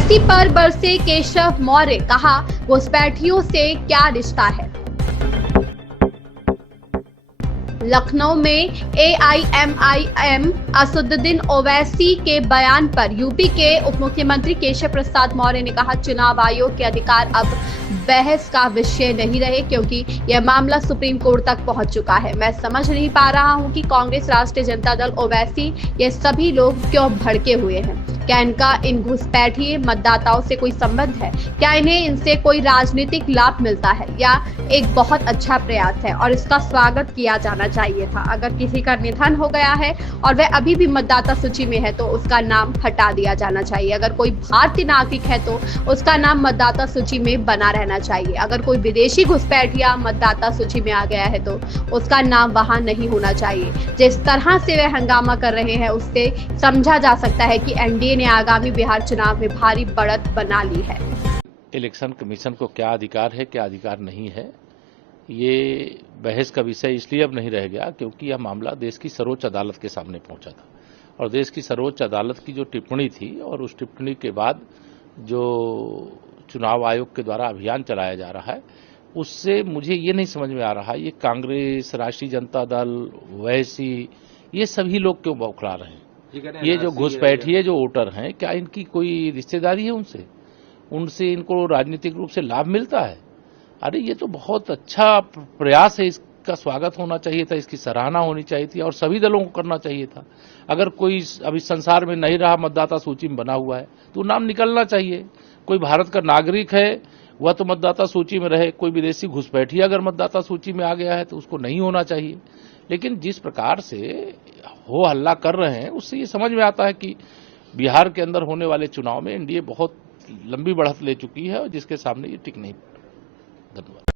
ओवैसी पर बरसे केशव मौर्य, कहा घुसपैठियों से क्या रिश्ता है। लखनऊ में एआईएमआईएम असदुद्दीन ओवैसी के बयान पर यूपी के उप मुख्यमंत्री केशव प्रसाद मौर्य ने कहा, चुनाव आयोग के अधिकार अब बहस का विषय नहीं रहे, क्योंकि यह मामला सुप्रीम कोर्ट तक पहुंच चुका है। मैं समझ नहीं पा रहा हूं कि कांग्रेस, राष्ट्रीय जनता दल, ओवैसी, ये सभी लोग क्यों भड़के हुए हैं। क्या इनका इन घुसपैठिए मतदाताओं से कोई संबंध है? क्या इन्हें इनसे कोई राजनीतिक लाभ मिलता है, या एक बहुत अच्छा प्रयास है और इसका स्वागत किया जाना चाहिए था। अगर किसी का निधन हो गया है और वह अभी भी मतदाता सूची में है तो उसका नाम हटा दिया जाना चाहिए। अगर कोई भारतीय नागरिक है तो उसका नाम मतदाता सूची में बना रहना चाहिए। अगर कोई विदेशी घुसपैठिया मतदाता सूची में आ गया है तो उसका नाम वहां नहीं होना चाहिए। जिस तरह से वे हंगामा कर रहे हैं उससे समझा जा सकता है कि एनडीए ने आगामी बिहार चुनाव में भारी बढ़त बना ली है। इलेक्शन कमीशन को क्या अधिकार है, क्या अधिकार नहीं है, ये बहस का विषय इसलिए अब नहीं रह गया क्योंकि यह मामला देश की सर्वोच्च अदालत के सामने पहुंचा था और देश की सर्वोच्च अदालत की जो टिप्पणी थी और उस टिप्पणी के बाद जो चुनाव आयोग के द्वारा अभियान चलाया जा रहा है, उससे मुझे ये नहीं समझ में आ रहा ये कांग्रेस, राष्ट्रीय जनता दल, ओवैसी, ये सभी लोग क्यों बौखला रहे हैं। ये जो घुसपैठिए जो वोटर हैं, क्या इनकी कोई रिश्तेदारी है उनसे इनको राजनीतिक रूप से लाभ मिलता है? अरे ये तो बहुत अच्छा प्रयास है, इसका स्वागत होना चाहिए था, इसकी सराहना होनी चाहिए थी और सभी दलों को करना चाहिए था। अगर कोई अभी संसार में नहीं रहा, मतदाता सूची में बना हुआ है तो नाम निकलना चाहिए। कोई भारत का नागरिक है वह तो मतदाता सूची में रहे, कोई विदेशी घुसपैठिया अगर मतदाता सूची में आ गया है तो उसको नहीं होना चाहिए। लेकिन जिस प्रकार से हो हल्ला कर रहे हैं उससे ये समझ में आता है कि बिहार के अंदर होने वाले चुनाव में एनडीए बहुत लंबी बढ़त ले चुकी है और जिसके सामने ये टिक नहीं। धन्यवाद।